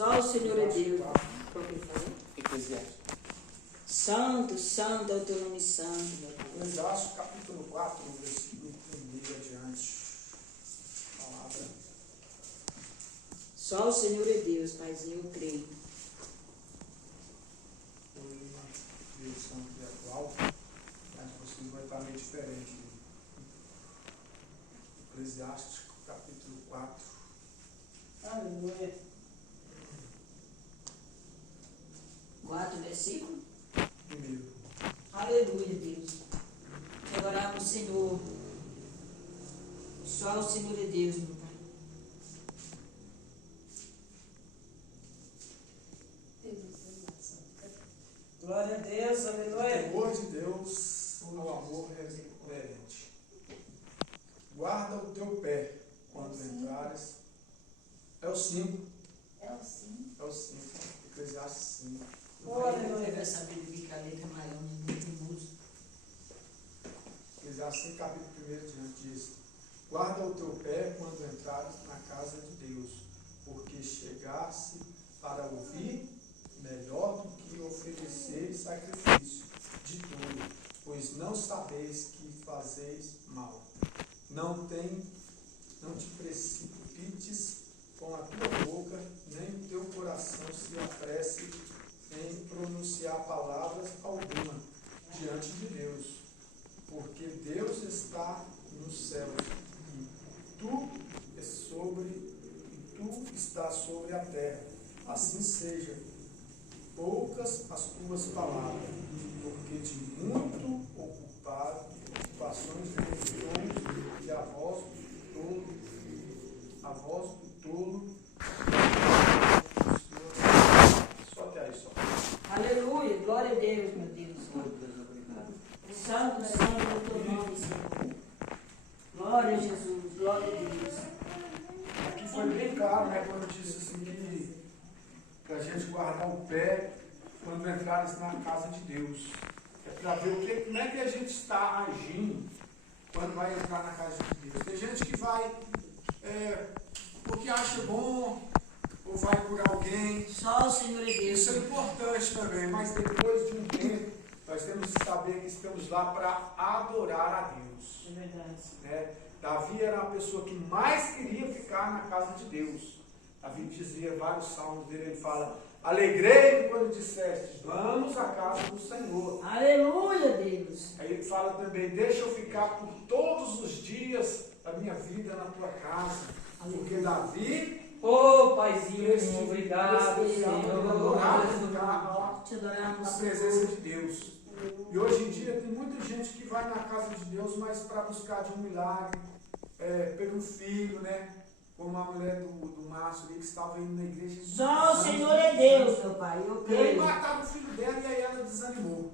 Só o Senhor é Deus. Eclesiastes. Santo, santo é o teu nome santo, meu Pai. Eclesiastes capítulo 4, no versículo 1 adiante. Palavra. Só o Senhor é Deus, Paizinho, eu creio. Foi uma versão que é atual, mas vocês vai estar meio diferente. Eclesiastes capítulo 4. Aleluia. 4 versículo. Primeiro. Aleluia, Deus. Te adoramos, Senhor. Só o Senhor é Deus, meu Pai. Glória a Deus, O aleluia. temor de Deus ao amor reverente. Guarda o teu pé quando entrares. É o 5. É o sim. É o 5. Eclesiastes 5. Glória a Eu Deus. quero saber de que a letra é maior, não tem música. Eclesiastes 5, capítulo 1 diante diz: guarda o teu pé quando entrares na casa de Deus, porque chegasse para ouvir melhor do que oferecer sacrifício de tudo, pois não sabeis que fazeis mal. Não te precipites com a tua boca, nem o teu coração se apresse em pronunciar palavras alguma diante de Deus, porque Deus está nos céus e tu estás sobre a terra. Assim seja poucas as tuas palavras, porque de muito ocupações vem e a voz do tolo, só até aí só. Aleluia, glória a Deus, meu Deus. Deus, obrigado. Santo, santo é o teu nome, Senhor. Glória a Jesus, glória a Deus. Aqui foi bem claro, né, quando disse assim que a gente guardar o pé quando entrares na casa de Deus. É para ver como é que a gente está agindo quando vai entrar na casa de Deus. Tem gente que vai porque acha bom, ou vai por alguém. Só o Senhor é Deus. Isso é importante também, mas depois de um tempo, nós temos que saber que estamos lá para adorar a Deus. É verdade. Né? Davi era a pessoa que mais queria ficar na casa de Deus. Davi dizia vários salmos dele, ele fala: alegrei-me quando disseste, vamos à casa do Senhor. Aleluia, Deus. Aí ele fala também: deixa eu ficar por todos os dias da minha vida na tua casa. Porque Davi, Ô, Paizinho, obrigado, adorava Senhor. ficar Te adoramos, na presença de Deus. E hoje em dia tem muita gente que vai na casa de Deus, mas para buscar de um milagre, pelo filho, né? Como a mulher do Márcio ali que estava indo na igreja. Só o Senhor é Deus, meu Pai. Eu E aí creio. mataram o filho dela e aí ela desanimou.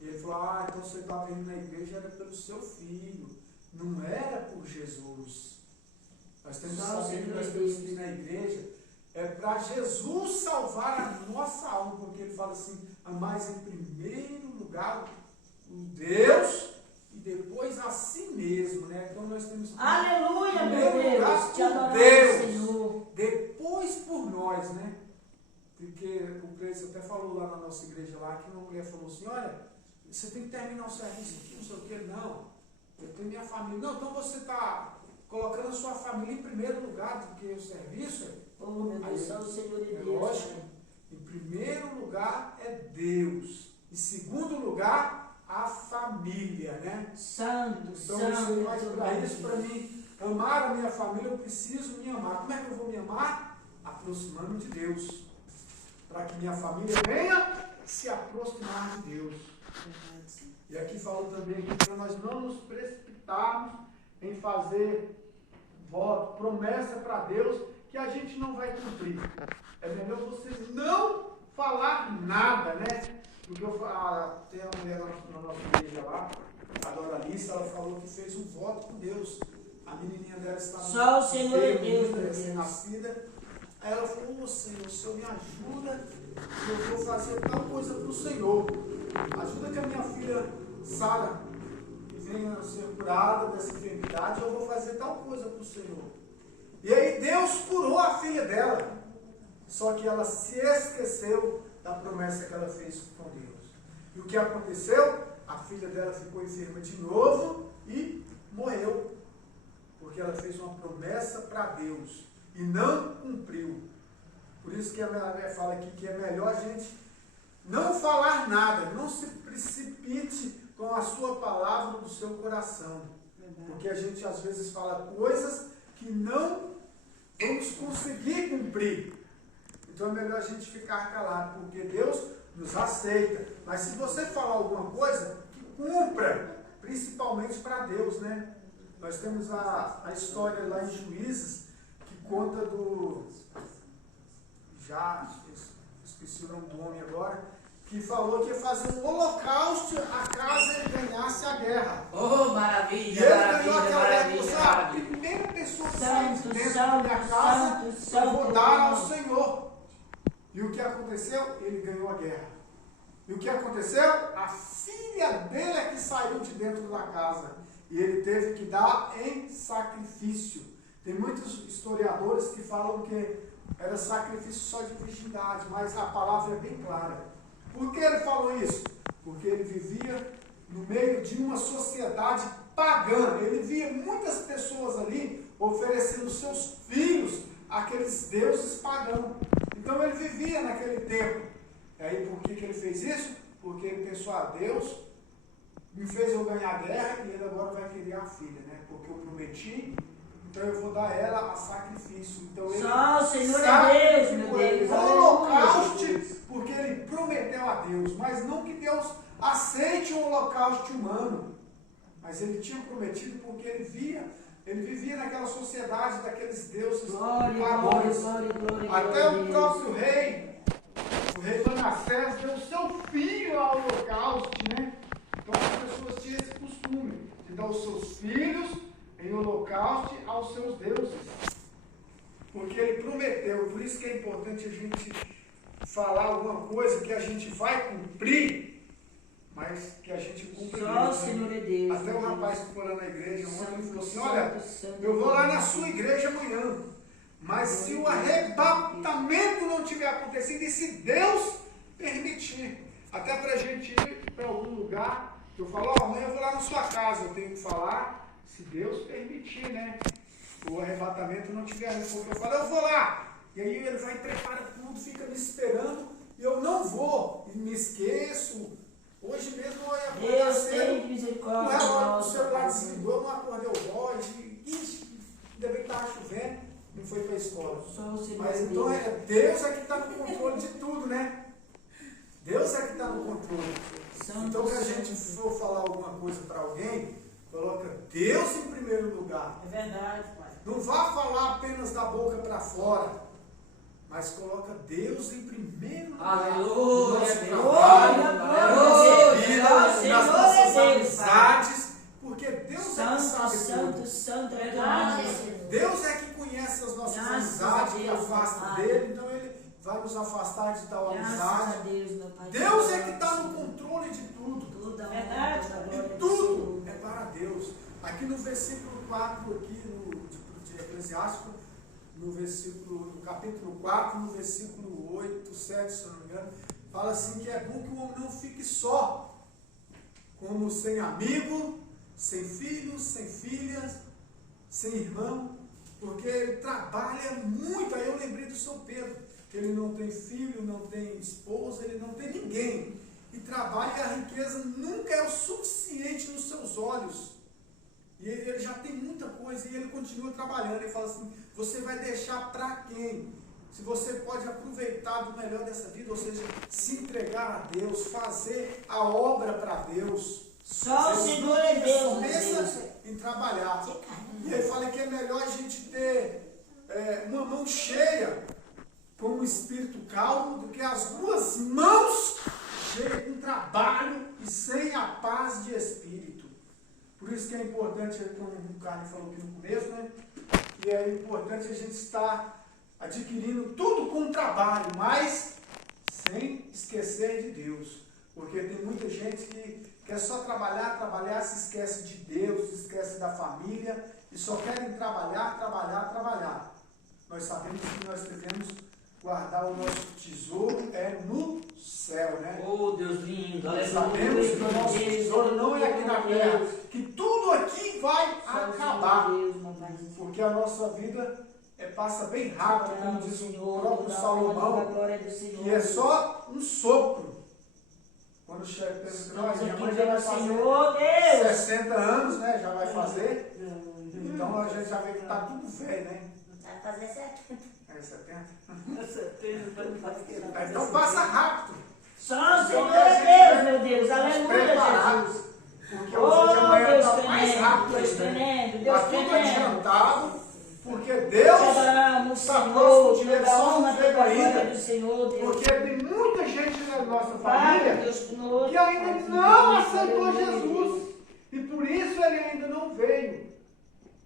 E ele falou: então você estava indo na igreja, era pelo seu filho, não era por Jesus. Nós temos que saber que nós temos que ir na igreja para Jesus salvar a nossa alma, porque ele fala assim: amais em primeiro lugar o Deus e depois a si mesmo, né? Então nós temos que Aleluia, meu primeiro lugar Deus. Te por adoramos, Deus, Senhor. depois por nós, né? Porque o Cleiton até falou lá na nossa igreja lá, que uma mulher falou assim: olha, você tem que terminar o serviço aqui, não sei o que, não. Eu tenho minha família. Não, então você está colocando a sua família em primeiro lugar do que o serviço. Oh, meu Deus, só o Senhor é Deus. Lógico, Pai. em primeiro lugar é Deus. Em segundo lugar, a família, né? Santo, Então, santo. você faz para isso, para mim, amar a minha família, eu preciso me amar. Como é que eu vou me amar? Aproximando de Deus. Para que minha família venha se aproximar de Deus. E aqui falou também que para nós não nos precipitarmos em fazer voto, promessa para Deus que a gente não vai cumprir. É melhor você não falar nada, né? Porque tem uma mulher na nossa igreja lá, a Doralice, ela falou que fez um voto com Deus. A menininha dela estava Só o Senhor é Deus, meu Deus. recém-nascida. Aí ela falou: Senhor, o Senhor me ajuda, que eu vou fazer tal coisa para o Senhor. Ajuda que a minha filha Sara venha a ser curada dessa enfermidade, eu vou fazer tal coisa para o Senhor. E aí Deus curou a filha dela. só que ela se esqueceu da promessa que ela fez com Deus. E o que aconteceu? A filha dela ficou enferma de novo e morreu. Porque ela fez uma promessa para Deus e não cumpriu. Por isso que a minha fala aqui que é melhor a gente não falar nada, não se precipite com a sua palavra do seu coração. Porque a gente às vezes fala coisas que não vamos conseguir cumprir. Então é melhor a gente ficar calado, porque Deus nos aceita. Mas se você falar alguma coisa, que cumpra, principalmente para Deus, né? Nós temos a história lá em Juízes, que conta do... Já esqueci o nome do homem agora, que falou que ia fazer um holocausto caso ele ganhasse a guerra. Oh, E maravilha, ele maravilha, ganhou aquela guerra e maravilha, falou assim, a maravilha. primeira pessoa que sair de Santo, dentro da minha santo, casa, santo, eu vou santo, dar ao santo. Senhor. E o que aconteceu? Ele ganhou a guerra. E o que aconteceu? A filha dele é que saiu de dentro da casa. E ele teve que dar em sacrifício. Tem muitos historiadores que falam que era sacrifício só de virgindade, mas a palavra é bem clara. Por que ele falou isso? Porque ele vivia no meio de uma sociedade pagã. Ele via muitas pessoas ali oferecendo seus filhos àqueles deuses pagãos. Então ele vivia naquele tempo. E aí por que ele fez isso? Porque ele pensou, Deus me fez eu ganhar a guerra e ele agora vai querer a filha, né? Porque eu prometi, então eu vou dar ela a sacrifício. Então ele Só o Senhor é Deus, meu Deus. holocauste, porque ele prometeu a Deus, mas não que Deus aceite um holocausto humano. Mas ele tinha prometido porque ele vivia naquela sociedade daqueles deuses Glória, pagãos. glória, glória, Até glória a o Deus. próprio rei, o rei Manassés, deu seu filho ao holocausto, né? Então as pessoas tinham esse costume de dar os seus filhos em holocausto aos seus deuses. Porque ele prometeu, por isso que é importante a gente falar alguma coisa que a gente vai cumprir, mas que a gente cumpre Só o mesmo, Senhor né? é Deus. Até o meu rapaz Deus. que foi lá na igreja ontem, ele falou assim, Santo, olha, santo, eu vou lá na santo. sua igreja amanhã, mas se o arrebatamento não tiver acontecido, e se Deus permitir, até para a gente ir para algum lugar, eu falo, amanhã eu vou lá na sua casa, eu tenho que falar, se Deus permitir, né? O arrebatamento não tiver, porque eu falo, eu vou lá, e aí ele vai e prepara tudo, fica me esperando, e eu não vou, e me esqueço. Hoje mesmo eu ia acordar Deus cedo, tem o misericórdia. relógio, o celular desligou, eu não acordei o voz, ainda bem que estava chovendo, não foi para a escola. Só o Senhor Mas é então Deus. Deus é que está no controle de tudo, né? Deus é que está no controle. Santo, Então, se a santo, gente for falar alguma coisa para alguém, coloca Deus em primeiro lugar. É verdade, pai. Não vá falar apenas da boca para fora, mas coloca Deus em primeiro lugar. Aleluia, No nosso Deus. trabalho, Glória, na glória, nossa Deus. vida, Glória, nas Senhor nossas é Deus, amizades, porque Deus é que Santo, sabe santo, tudo. santo é Verdade, Deus. Senhor. Deus é que conhece as nossas Graças amizades, a que Deus, afasta Pai. dele, então ele vai nos afastar de tal Graças amizade. a Deus, meu Pai. Deus é que está no controle de tudo. Toda a Verdade, honra, toda a E glória do tudo Senhor. é para Deus. Aqui no versículo 4, aqui de Eclesiástico, no capítulo 4, no versículo 8, 7, se eu não me engano, fala assim que é bom que o homem não fique só, como sem amigo, sem filhos, sem filhas, sem irmão, porque ele trabalha muito. Aí eu lembrei do São Pedro, que ele não tem filho, não tem esposa, ele não tem ninguém. E trabalha, e a riqueza nunca é o suficiente nos seus olhos. E ele já tem muita coisa, e ele continua trabalhando. Ele fala assim, você vai deixar para quem? Se você pode aproveitar do melhor dessa vida, ou seja, se entregar a Deus, fazer a obra para Deus. Só o Senhor é Deus, meu Pensa Deus. em trabalhar. E ele fala que é melhor a gente ter uma mão cheia com o espírito calmo do que as duas mãos cheias com trabalho e sem a paz de espírito. Por isso que é importante, como o Carlos falou aqui no começo, né? E é importante a gente estar adquirindo tudo com trabalho, mas sem esquecer de Deus. Porque tem muita gente que quer só trabalhar, se esquece de Deus, se esquece da família e só querem trabalhar. Nós sabemos que nós devemos guardar o nosso tesouro é no céu, né? Oh, Deus lindo, Nós aleluia. sabemos que o nosso tesouro não é aqui na terra, que tudo aqui vai acabar, porque a nossa vida passa bem rápido, como diz o próprio Salomão, que é só um sopro. Quando chega, pensa que não, minha mãe já vai fazer 60 anos, né? Já vai fazer. Então a gente já vê que está tudo velho, né? Vai fazer 70. É 70? 70. Então passa rápido. Só o Senhor é Deus, meu Deus, aleluia, Preparado. Jesus. Porque o dia de amanhã Deus está mais tremendo, rápido Deus ainda. tremendo, Está Deus tudo tremendo. adiantado. Porque Te Deus adoramos, está Senhor, próximo de ver toda só honra, não veio toda glória ainda. do Senhor, Deus. Porque tem muita gente na nossa Pai, família Deus conosco, que ainda Pai, não Deus, aceitou aleluia, Jesus. Deus. E por isso ele ainda não veio.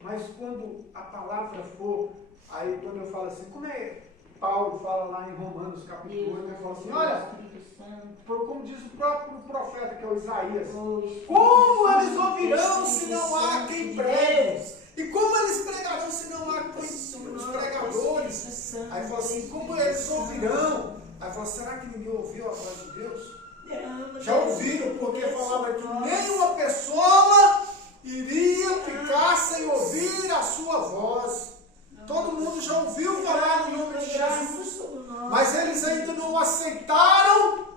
Mas quando a palavra for, aí quando eu falo assim, como é Paulo fala lá em Romanos capítulo 8, ele fala assim, olha, como diz o próprio profeta, que é o Isaías, como eles ouvirão se não há quem pregue? E como eles pregarão se não há os pregadores? Aí fala assim, como eles ouvirão? Aí fala, será que ninguém ouviu a voz de Deus? Já ouviram, porque falava que nenhuma pessoa iria ficar sem ouvir a sua voz. Todo mundo já ouviu falar no nome de Jesus, mas eles ainda não aceitaram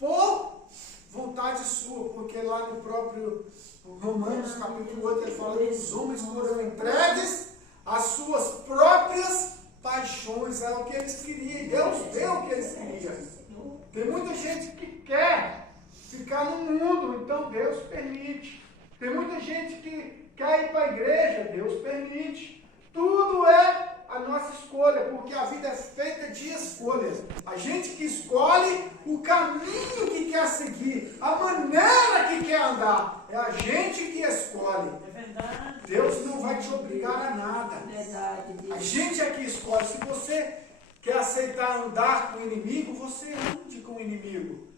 por vontade sua, porque lá no próprio Romanos capítulo 8 ele fala que os homens foram entregues às suas próprias paixões, era o que eles queriam, e Deus deu o que eles queriam. Tem muita gente que quer ficar no mundo, então Deus permite. Tem muita gente que quer ir para a igreja, Deus permite. Tudo é a nossa escolha, porque a vida é feita de escolhas. A gente que escolhe o caminho que quer seguir, a maneira que quer andar. É a gente que escolhe. É verdade. Deus não vai te obrigar a nada. Verdade, A Deus. gente é que escolhe. Se você quer aceitar andar com o inimigo, você ande com o inimigo.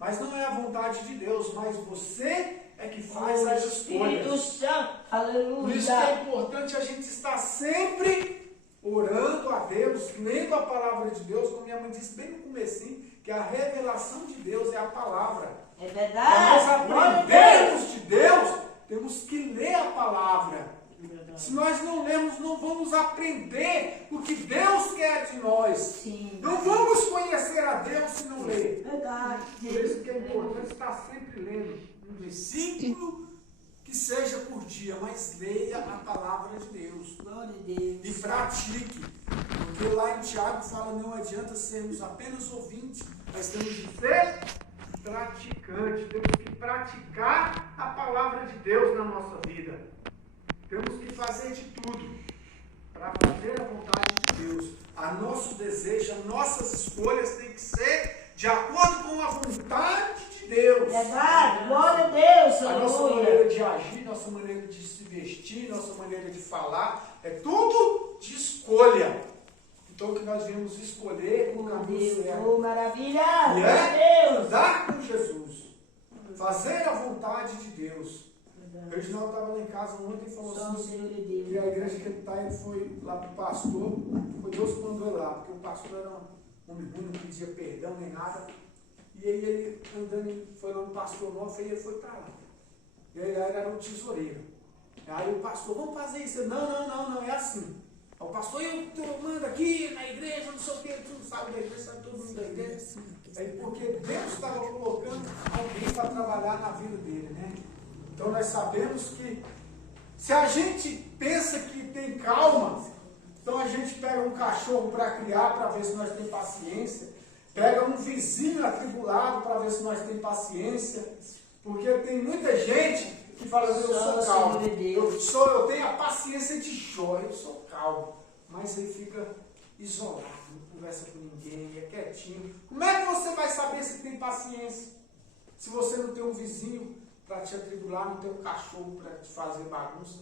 Mas não é a vontade de Deus, mas você é que faz as Espírito escolhas. Santo, Por isso que é aleluia. importante a gente estar sempre orando a Deus, lendo a palavra de Deus, como minha mãe disse bem no comecinho, que a revelação de Deus é a palavra. É Para verdade. nós Glória a Deus. aprendermos de Deus, temos que ler a palavra. É verdade. Se nós não lemos, não vamos aprender o que Deus quer de nós. Sim. Não vamos conhecer a Deus se não ler. Verdade, Por isso que é importante estar sempre lendo um versículo que seja por dia, mas leia a palavra de Deus. Glória a Deus. E pratique. Porque lá em Tiago fala, não adianta sermos apenas ouvintes, mas temos de ser praticantes. Temos que praticar a palavra de Deus na nossa vida. Temos que fazer de tudo para fazer a vontade de Deus. A nosso desejo, as nossas escolhas têm que ser de acordo com a vontade de Deus. Verdade. Glória a Deus. A nossa Aleluia. maneira de agir, nossa maneira de se vestir, nossa maneira de falar, é tudo de escolha. Então que nós viemos escolher o Oh, caminho Deus. certo. Oh, maravilha. E Glória a é Deus. andar com Jesus. Fazer a vontade de Deus. O Reginaldo estava lá em casa ontem e falou Só o assim, Senhor é que Deus. a igreja que ele está, ele foi lá para o pastor, foi Deus que mandou ele lá, porque o pastor era um homem ruim, não pedia perdão nem nada. E aí ele andando, foi lá no pastor novo, e ele foi para lá. E aí ele era um tesoureiro. Aí o pastor, vamos fazer isso. Ele, não, é assim. Aí o pastor, eu mando aqui na igreja, não sei o que, tu não sabe da igreja, sabe todo mundo da igreja. Aí porque Deus estava colocando alguém para trabalhar na vida dele, né? Então nós sabemos que se a gente pensa que tem calma, então a gente pega um cachorro para criar, para ver se nós temos paciência, pega um vizinho atribulado para ver se nós temos paciência, porque tem muita gente que fala, eu sou calmo, eu tenho a paciência de Jó, eu sou calmo, mas ele fica isolado, não conversa com ninguém, é quietinho. Como é que você vai saber se tem paciência? Se você não tem um vizinho para te atribular, não tem um cachorro para te fazer bagunça,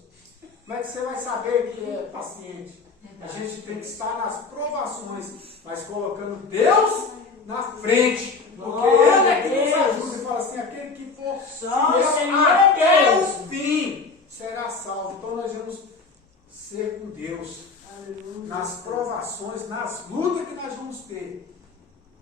como é que você vai saber que é paciente? A gente tem que estar nas provações, mas colocando Deus na frente, porque Ele é que nos ajuda. E fala assim, aquele que for Só o fiel Senhor até é Deus. o fim será salvo. Então nós vamos ser com Deus. Aleluia. nas provações, nas lutas que nós vamos ter.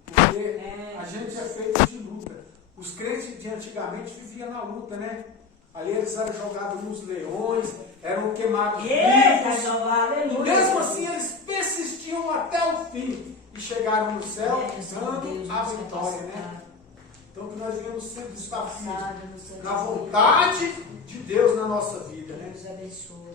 Porque a gente é feito de luta. Os crentes de antigamente viviam na luta, né? Ali eles eram jogados nos leões, eram queimados vivos. E mesmo assim eles persistiam até o fim e chegaram no céu dando a vitória, né? Então que nós venhamos sempre estar firmes na vontade de Deus na nossa vida, né? Deus abençoe.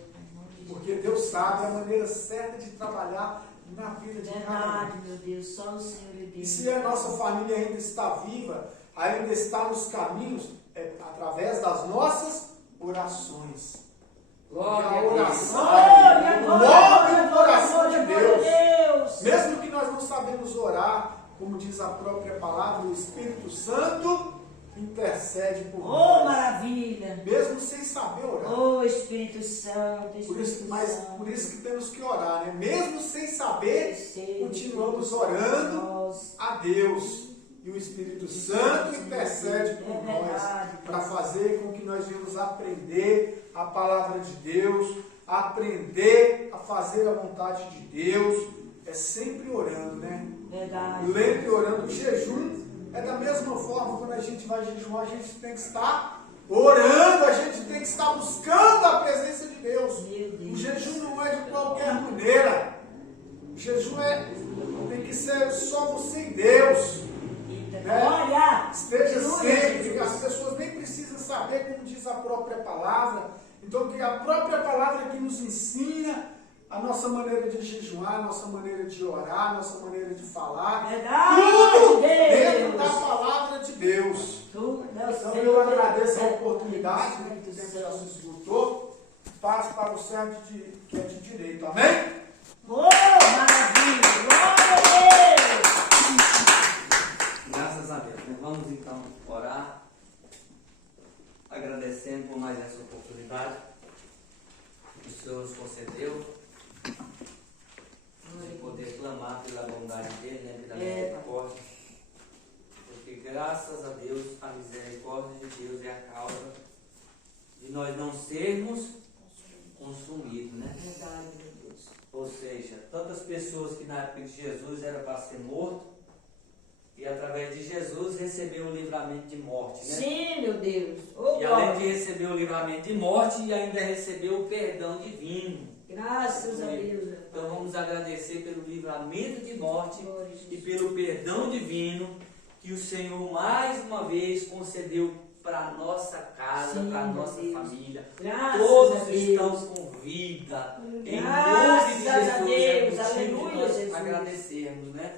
Porque Deus sabe a maneira certa de trabalhar na vida de cada um. Verdade, meu Deus, só o Senhor é E Deus. se a nossa família ainda está viva, ainda está nos caminhos, é através das nossas orações. Porque a oração move o coração de Deus. Mesmo que nós não sabemos orar, como diz a própria palavra, o Espírito Santo intercede por Oh, nós. maravilha. Mesmo sem saber orar. Oh, Espírito Santo, Por isso, Espírito mas Santo. por isso que temos que orar, né? Mesmo sem saber, continuamos orando a Deus. E o Espírito Santo intercede por nós para fazer com que nós venhamos aprender a palavra de Deus, aprender a fazer a vontade de Deus. É sempre orando, né? Verdade. Lendo e orando. O jejum é da mesma forma. Quando a gente vai jejuar, a gente tem que estar orando, a gente tem que estar buscando a presença de Deus. Meu Deus. O jejum não é de qualquer maneira. O jejum tem que ser só você e Deus. Né? Olha! Esteja Aleluia, sempre. Jesus. As pessoas nem precisam saber como diz a própria palavra. Então, que a própria palavra que nos ensina a nossa maneira de jejuar, a nossa maneira de orar, a nossa maneira de falar. Verdade, Tudo Deus. dentro da palavra de Deus. Então eu agradeço a oportunidade, né, que o tempo já se esgotou. Paz para o servo que é de direito. Amém? Oh, maravilha! Glória a Deus! Graças a Deus. Né? Vamos então orar, agradecendo por mais essa oportunidade que o Senhor nos concedeu de poder clamar pela bondade dele, né? Pela misericórdia. Porque graças a Deus, a misericórdia de Deus é a causa de nós não sermos consumidos, né? Verdade, meu Deus. Ou seja, tantas pessoas que na época de Jesus era para ser morto, e através de Jesus recebeu o livramento de morte, né? Sim, meu Deus. Oh, E além de receber o livramento de morte, e ainda recebeu o perdão divino. graças a Deus. meu Então Pai. vamos agradecer pelo livramento de morte Glória a e Jesus. pelo perdão divino que o Senhor mais uma vez concedeu para a nossa casa, Sim, para a meu nossa Deus. família. Graças Todos a Deus. estão com vida. Em Graças nome de a Jesus, Deus. é motivo de Aleluia, nós Jesus. agradecermos, né?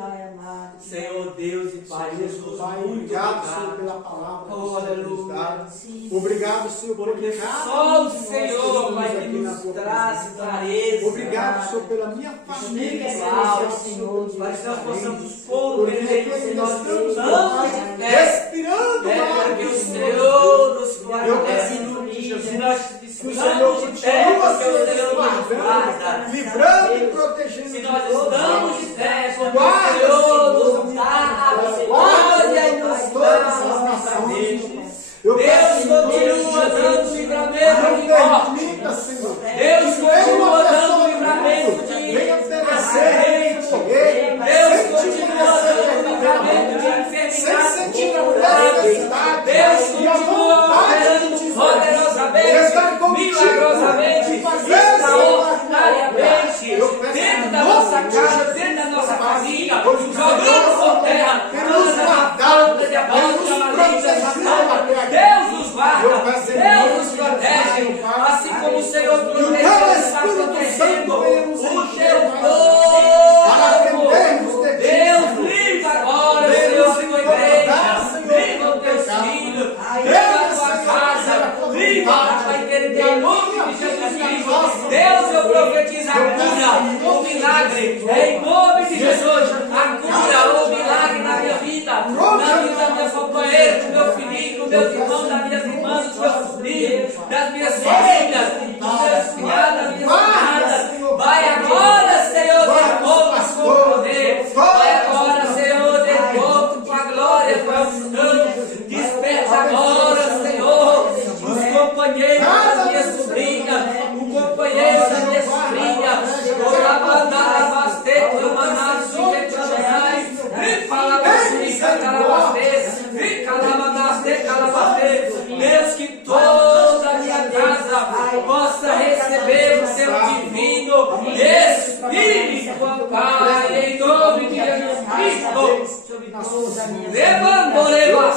Ai, amado. Senhor Deus e Pai Senhor, Jesus, Pai, muito obrigado, Senhor, obrigado. pela palavra que Oh, o Senhor nos aleluia. dá. Sim. Obrigado, Senhor, Porque cada só um o de nós Senhor, estamos Pai, que aqui na nos tua traz presença. clareza. Obrigado, Senhor, pela minha família, Senhor, Senhor, Para que nós possamos porque compreender aqui que nós nós estamos, estamos Pai, de pé. respirando É ar porque do o Senhor. Senhor nos Eu peço em fortalece. nome de Jesus, Se nós que o Senhor estamos de pé, continua, porque o Senhor, Senhor nos guarda. guardando, livrando e protegendo Se de nós todo estamos mal. de pé, porque o Guarda, Senhor Senhor, nos dá a guarda, vitória e Senhor, nos todas dá as os nações. livramentos. Eu Deus peço em nome de continua Jesus, dando livramento não de morte. permita, Senhor, Deus que continua nenhuma dando pessoa livramento do mundo de venha perecer, acidente. morrer, Deus sem te continua dando conhecer, livramento de sem enfermidade. sentir a necessidade. Deus e a continua vontade de operando te poderosamente, estar contigo, milagrosamente, e fazer, extraordinariamente, Eu peço dentro em da nome nossa de casa, Jesus, dentro da nossa família, pois o jogando Senhor por terra tem nos todas as guardado, faltas diabólicas, tem nos malignas, protegido satánicas. até aqui. Deus nos guarda, Eu peço em Deus nome nos de protege, Jesus, Pai, assim como o Senhor que o protegeu, teu está Espírito protegendo Santo venha nos o encher, teu Pai, povo. para aprendermos de ti, Deus, Senhor. livra agora, Deus, Senhor, a tua incomodar, igreja, Senhor, livra os teus pecado. filhos, Ai, livra a Deus, tua Senhor, casa, pela livra, vontade. Pai querido, em nome de Jesus Cristo. Nossa, Deus, eu profetizo a eu peço em cura, nome o de milagre, Jesus, em nome de Jesus, Jesus, a cura, o milagre na minha vida, na vida da minha companheira, do meu filhinho, dos meus irmãos, das minhas irmãs, dos meus sobrinhos, das minhas filhas, dos meus cunhados, das minhas cunhadas. Vai agora, Senhor, de novo com o poder. Vai agora, Senhor, de novo com a glória, com a unção. Desperta agora, Senhor, os companheiros das minhas sobrinhas, o companheiro da minha sobrinha, Espírito, ó Pai, em nome de Jesus Cristo. nas suas mãos. Levando, leva,